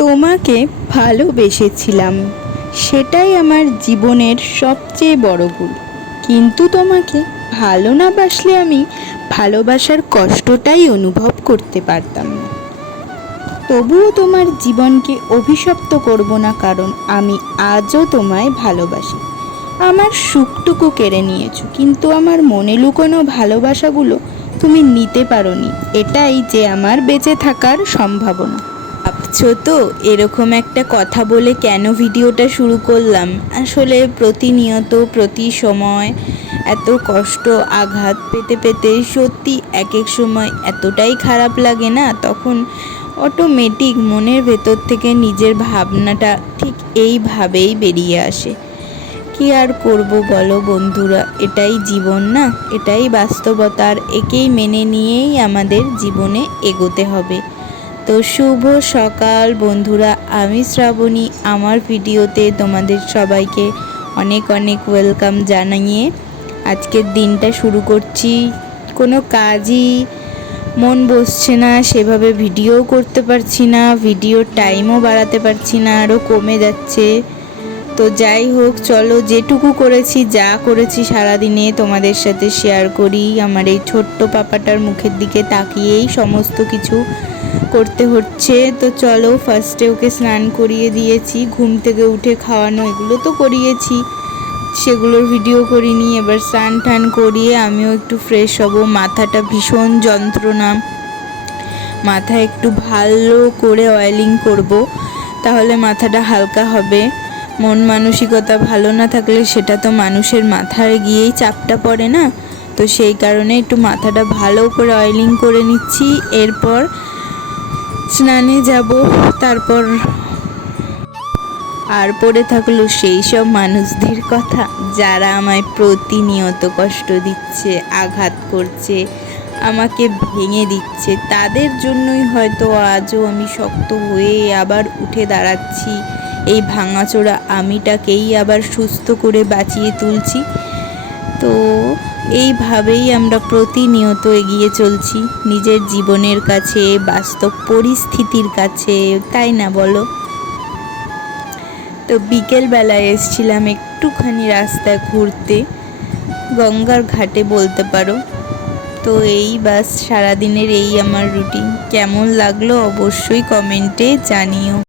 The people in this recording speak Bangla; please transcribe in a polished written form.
তোমাকে ভালোবেসেছিলাম, সেটাই আমার জীবনের সবচেয়ে বড় ভুল। কিন্তু তোমাকে ভালো না বাসলে আমি ভালোবাসার কষ্টটাই অনুভব করতে পারতাম না। তবুও তোমার জীবনকে অভিশপ্ত করব না, কারণ আমি আজও তোমায় ভালোবাসি। আমার সুখটুকু কেড়ে নিয়েছো, কিন্তু আমার মনে লুকোনো ভালোবাসাগুলো তুমি নিতে পারোনি। এটাই যে আমার বেঁচে থাকার সম্ভাবনা। ভাবছো তো এরকম একটা কথা বলে কেন ভিডিওটা শুরু করলাম? আসলে প্রতিনিয়ত প্রতি সময় এত কষ্ট আঘাত পেতে পেতে সত্যি এক এক সময় এতটাই খারাপ লাগে না, তখন অটোমেটিক মনের ভেতর থেকে নিজের ভাবনাটা ঠিক এইভাবেই বেরিয়ে আসে। কি আর করব বলো বন্ধুরা, এটাই জীবন না, এটাই বাস্তবতার, একেই মেনে নিয়েই আমাদের জীবনে এগোতে হবে। তো শুভ সকাল বন্ধুরা, আমি শ্রাবণী। আমার ভিডিওতে তোমাদের সবাইকে অনেক অনেক ওয়েলকাম জানিয়ে আজকের দিনটা শুরু করছি। কোনো কাজই মন বসছে না, সেভাবে ভিডিও করতে পারছি না, ভিডিওর টাইমও বাড়াতে পারছি না, আরও কমে যাচ্ছে। তো যাই হোক, চলো যেটুকু করেছি যা করেছি সারাদিনে তোমাদের সাথে শেয়ার করি। আমার এই ছোট্ট পাপাটার মুখের দিকে তাকিয়েই সমস্ত কিছু করতে হচ্ছে। তো চলো, ফার্স্টে ওকে স্নান করিয়ে দিয়েছি, ঘুম থেকে উঠে খাওয়ানো এগুলো তো করিয়েছি, সেগুলোর ভিডিও করিনি। এবার স্নান টান করিয়ে আমিও একটু ফ্রেশ হব। মাথাটা ভীষণ যন্ত্রণা, মাথায় একটু ভালো করে অয়েলিং করব, তাহলে মাথাটা হালকা হবে। মন মানসিকতা ভালো না থাকলে সেটা তো মানুষের মাথায় গিয়েই চাপটা পড়ে না, তো সেই কারণে একটু মাথাটা ভালো করে অয়েলিং করে নিচ্ছি। এরপর স্নানে যাব। তারপর আর পড়ে থাকলো সেই সব মানুষদের কথা যারা আমায় প্রতিনিয়ত কষ্ট দিচ্ছে, আঘাত করছে, আমাকে ভেঙে দিচ্ছে। তাদের জন্যই হয়তো আজও আমি শক্ত হয়ে আবার উঠে দাঁড়াচ্ছি, এই ভাঙাচোরা আমিটাকেই আবার সুস্থ করে বাঁচিয়ে তুলছি। তো এইভাবেই আমরা প্রতিনিয়ত এগিয়ে চলছি নিজের জীবনের কাছে, বাস্তব পরিস্থিতির কাছে, তাই না বলো? তো বিকেলবেলায় এসেছিলাম একটুখানি রাস্তায় ঘুরতে, গঙ্গার ঘাটে বলতে পারো। তো এই বাস সারাদিনের এই আমার রুটিন। কেমন লাগলো অবশ্যই কমেন্টে জানিও।